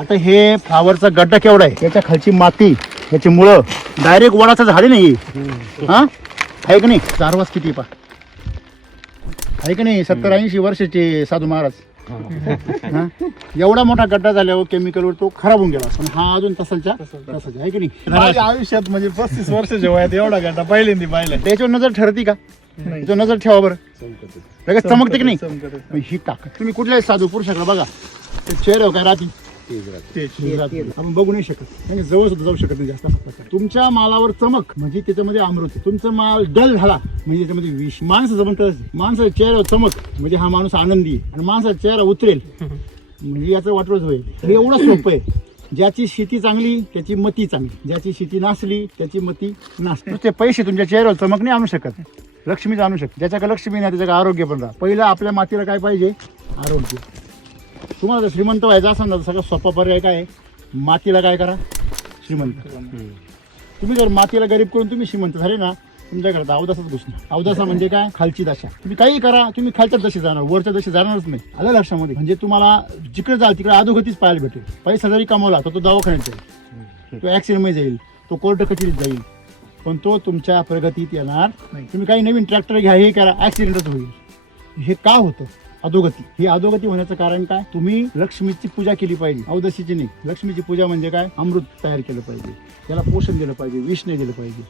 आता हे फ्लावरचा गड्डा केवढा आहे? याच्या खालची माती याची मुळं डायरेक्ट वडाचं झाड आहे नाही हा. आहे का नाही? चारवास किती पा आहे का नाही? सत्तर ऐंशी वर्षाचे साधू महाराज. हा? एवढा मोठा गड्डा झाल्यावर केमिकलवर तो खराब होऊन गेला. पण हा अजून तसाच्या तसाच आहे की नाही? माझ्या आयुष्यात म्हणजे पस्तीस वर्षाच्या वयात एवढा घंटा पहिल्यांदा पाहिलाय. त्याच्यावर नजर ठरती का? त्याच्यावर नजर ठेवा बरं. लगेच चमकते की नाही? मग ही ताकद. तुम्ही कुठल्याही साधू पुरुषाकडे बघा. ते चेहऱ्यावर काय राहते. आपण बघू नाही शकत. म्हणजे जवळ सुद्धा जाऊ शकत नाही जास्त प्रकार. तुमच्या मालावर चमक म्हणजे त्याच्यामध्ये अमृत. आहे. तुमचा माल डल झाला म्हणजे त्याच्यामध्ये विष माणसं जमत माणसाच्या चेहऱ्यावर चमक म्हणजे हा माणूस आनंदी आहे. आणि माणसाचा चेहरा उतरेल. म्हणजे याचं वाटवच होईल. हे एवढं सोपं आहे. ज्याची शेती चांगली त्याची मती चांगली. ज्याची शेती नासली त्याची मती नासली. ते पैसे तुमच्या चेहऱ्यावर चमक नाही आणू शकत. लक्ष्मीच आणू शकत. ज्याच्याकडे लक्ष्मी नाही त्याच्याकडे आरोग्य पण राहा. पहिलं आपल्या मातीला काय पाहिजे? आरोग्य. तुम्हाला जर श्रीमंत व्हायचं असेल ना तर सगळ्यात सोपा पर्याय काय आहे? मातीला काय करा? श्रीमंत. तुम्ही जर मातीला गरीब करून तुम्ही श्रीमंत झाले ना तुमच्याकडे घरात घुसणार. अवदासा म्हणजे काय? खालची दशा. तुम्ही काही करा तुम्ही खालच्या दशी जाणार वरच्या दशी जाणारच नाही. आलं लक्षामध्ये? म्हणजे तुम्हाला जिकडे जाल तिकडे अधोगतीच पाहायला भेटेल. पैसा जरी कमवला तर तो दवाखान्यात जाईल. तो ऍक्सिडेंटमध्ये जाईल. तो कोर्ट कचेरीत जाईल. पण तो तुमच्या प्रगतीत येणार नाही. तुम्ही काही नवीन ट्रॅक्टर घ्या हे करा ऍक्सिडेंटच होईल. हे का होतं? अधोगती. ही अधोगती होण्याचं कारण काय? तुम्ही लक्ष्मीची पूजा केली पाहिजे. अवदशीची नाही. लक्ष्मीची पूजा म्हणजे काय? अमृत तयार केलं पाहिजे. त्याला पोषण दिलं पाहिजे. विष नाही दिलं पाहिजे.